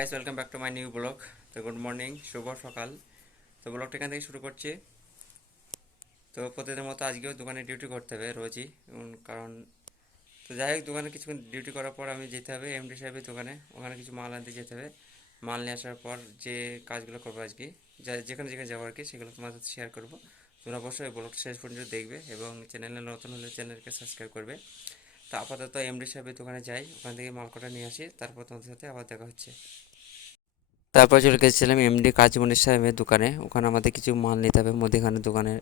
Guys welcome back to my new vlog তো good morning শুভ সকাল। তো ব্লগটা এখান থেকে শুরু করছি। তো প্রতিদিনের মতো আজকেও দোকানে ডিউটি করতে হবে রোজই। কারণ তো যাই হোক, দোকানে কিছুক্ষণ ডিউটি করার পর আমি যেতে হবে এমডি সাহেবের দোকানে। ওখানে কিছু মাল আনতে যেতে হবে। মাল নিয়ে আসার পর যে কাজগুলো করব আজকে, যা যেখানে যেখানে যাব আর কি, সেগুলো তোমার সাথে শেয়ার করব। তোমরা অবশ্যই ব্লগটা শেষ পর্যন্ত দেখবে এবং চ্যানেলে নতুন হলে চ্যানেলকে সাবস্ক্রাইব করবে। তো আপাতত এমডি সাহেবের দোকানে যাই, ওখান থেকে মাল কটা নিয়ে আসি, তারপর তোমাদের সাথে আবার দেখা হচ্ছে। তারপর চলে গেছিলাম এমডি কাজমনি সাহেবের দোকানে। ওখানে আমাদের কিছু মাল নিতে হবে, মুদিখানার দোকানে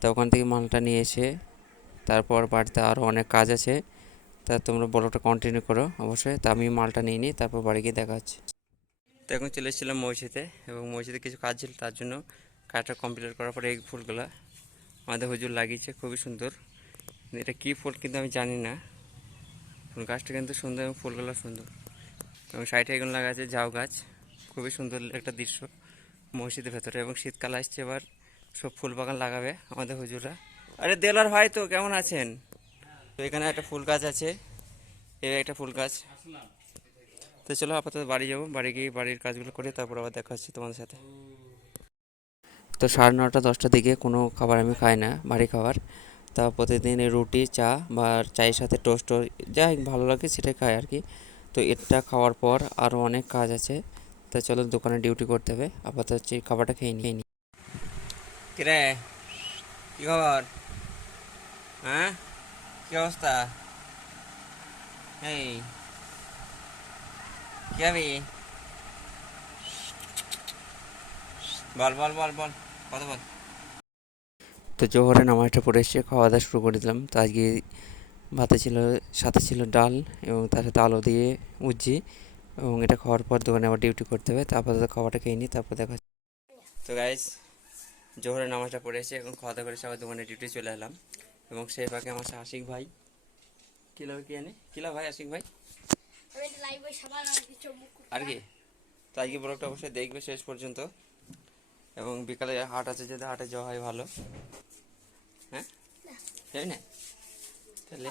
তো ওখান থেকে মালটা নিয়ে এসে তারপর বাড়িতে আরও অনেক কাজ আছে। তা তোমরা ব্লগটা কন্টিনিউ করো অবশ্যই। তা আমি মালটা নিয়ে নিই, তারপর বাড়ি গিয়ে দেখা হচ্ছে। তো এখন চলে এসেছিলাম মসজিদে এবং মসজিদে কিছু কাজ ছিল, তার জন্য কাজটা কমপ্লিট করার পরে এই ফুলগুলো আমাদের হুজুর লাগিয়েছে, খুবই সুন্দর। এটা কী ফুল কিন্তু আমি জানি না। গাছটা কিন্তু সুন্দর এবং ফুলগুলো সুন্দর। এবং সাইডে এগুলো লাগা আছে, ঝাউ গাছ। খুবই সুন্দর একটা দৃশ্য মসজিদের ভেতরে এবং শীতকাল আসছে এবার। সব ফুল বাগান লাগাবে আমাদের হুজুরা আরে দেলার ভাই তো কেমন আছেন? তো এখানে একটা ফুল গাছ আছে। এই একটা ফুল গাছ। তো চলো আপাতত বাড়ি যাব। বাড়ি গিয়ে বাড়ির কাজগুলো করে তারপর আবার দেখা হচ্ছে তোমাদের সাথে। তো সাড়ে নটা, দশটার দিকে কোনো খাবার আমি খাই না বাড়ি খাবার। তা প্রতিদিন রুটি, চা বা চায়ের সাথে টোস্ট যা ভালো লাগে সেটাই খাই আর কি। তো এটা খাওয়ার পর আরও অনেক কাজ আছে। তা চলো দোকানে ডিউটি করতে হবে। আপাতত হচ্ছে খাবারটা খেয়ে নিয়ে নিই কিরে? কি খবর? হ্যাঁ? কি অবস্থা? এই কি হবি বল বল বল বল। কত বল। তো জোহরে নামাজটা পড়ে এসে খাওয়া দাওয়া শুরু করে দিলাম। তো আজকে ভাতে ছিল সাথে ছিল ডাল এবং তার সাথে আলু দিয়ে উজ্জি এবং এটা খাওয়ার পর দোকানে আবার ডিউটি করতে হবে। তারপর তো খাওয়াটা খেয়ে নিই তারপর দেখা তো গাইজ জোহরে নামাজটা পড়ে এসে এখন খাওয়া দাওয়া করে আবার দোকানে ডিউটি চলে এলাম। এবং সেই ফাঁকে আমার আশিক ভাই। কিলো কি আনে কিলো ভাই আশিক ভাই? আর কি? তো আজকে ব্লগটা অবশ্যই দেখবে শেষ পর্যন্ত। এবং বিকালে হাট আছে যদি হাটে যাওয়া হয় ভালো। হ্যাঁ? তাই না? তাহলে?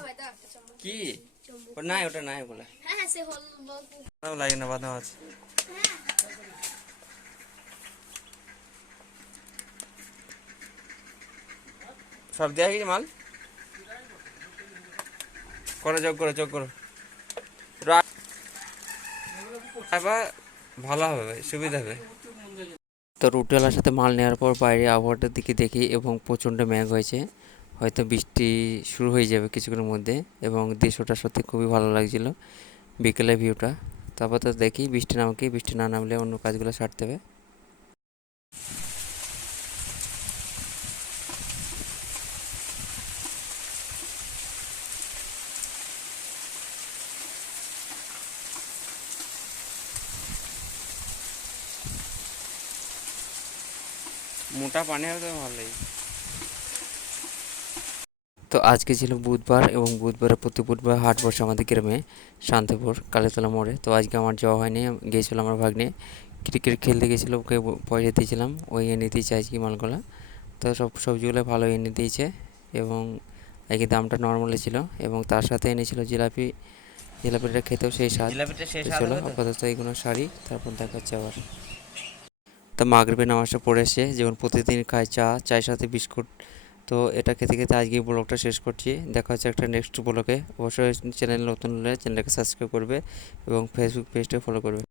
কি? ওটা নাই ওটা নাই বলে। হ্যাঁ হ্যাঁ লাগে না বাদাম আছে সব দেওয়া গেছে মাল? করো যোগ করো যোগ করো। আবার ভালো হবে সুবিধা হবে। তো রুটিওয়ালার সাথে মাল নেওয়ার পর বাইরে আবহাওয়াটার দিকে দেখি এবং প্রচণ্ড মেঘ হয়েছে। হয়তো বৃষ্টি শুরু হয়ে যাবে কিছুক্ষণের মধ্যে এবং দৃশ্যটা সত্যি খুবই ভালো লাগছিল বিকেলের ভিউটা। তারপর তো দেখি বৃষ্টি নামকে, বৃষ্টি না নামলে অন্য কাজগুলো সারতে হবে। মোটা পানি তো ভালোই। তো আজকে ছিল বুধবার এবং বুধবারে প্রতি বুধবার হাট বসে আমাদের গ্রামে শান্তিপুর কালীতলা মোড়ে। তো আজকে আমার যাওয়া হয়নি গিয়েছিল আমার ভাগ্নে। ক্রিকেট খেলতে গেছিল ওকে পয়সা দিয়েছিলাম ওই এনে দিয়েছে আজকে মালগুলো। তো সব সবজিগুলো ভালো এনে দিয়েছে এবং আজকে দামটা নর্মালি ছিল এবং তার সাথে এনেছিল জিলাপি। জিলাপিটা খেতেও সেই স্বাদ। ছিল আপাতত এইগুলো শাড়ি তারপর দেখাচ্ছে আবার। তো মাগরিবে নামাজটা পড়ে এসে যেমন প্রতিদিন খায় চা চায়ের সাথে বিস্কুট তো এটা খেতে খেতে আজকে ব্লগটা শেষ করছি। দেখা হচ্ছে একটা নেক্সট ব্লগে। অবশ্যই চ্যানেল নতুন হলে চ্যানেলটাকে সাবস্ক্রাইব করবে এবং ফেসবুক পেজটা ফলো করবে।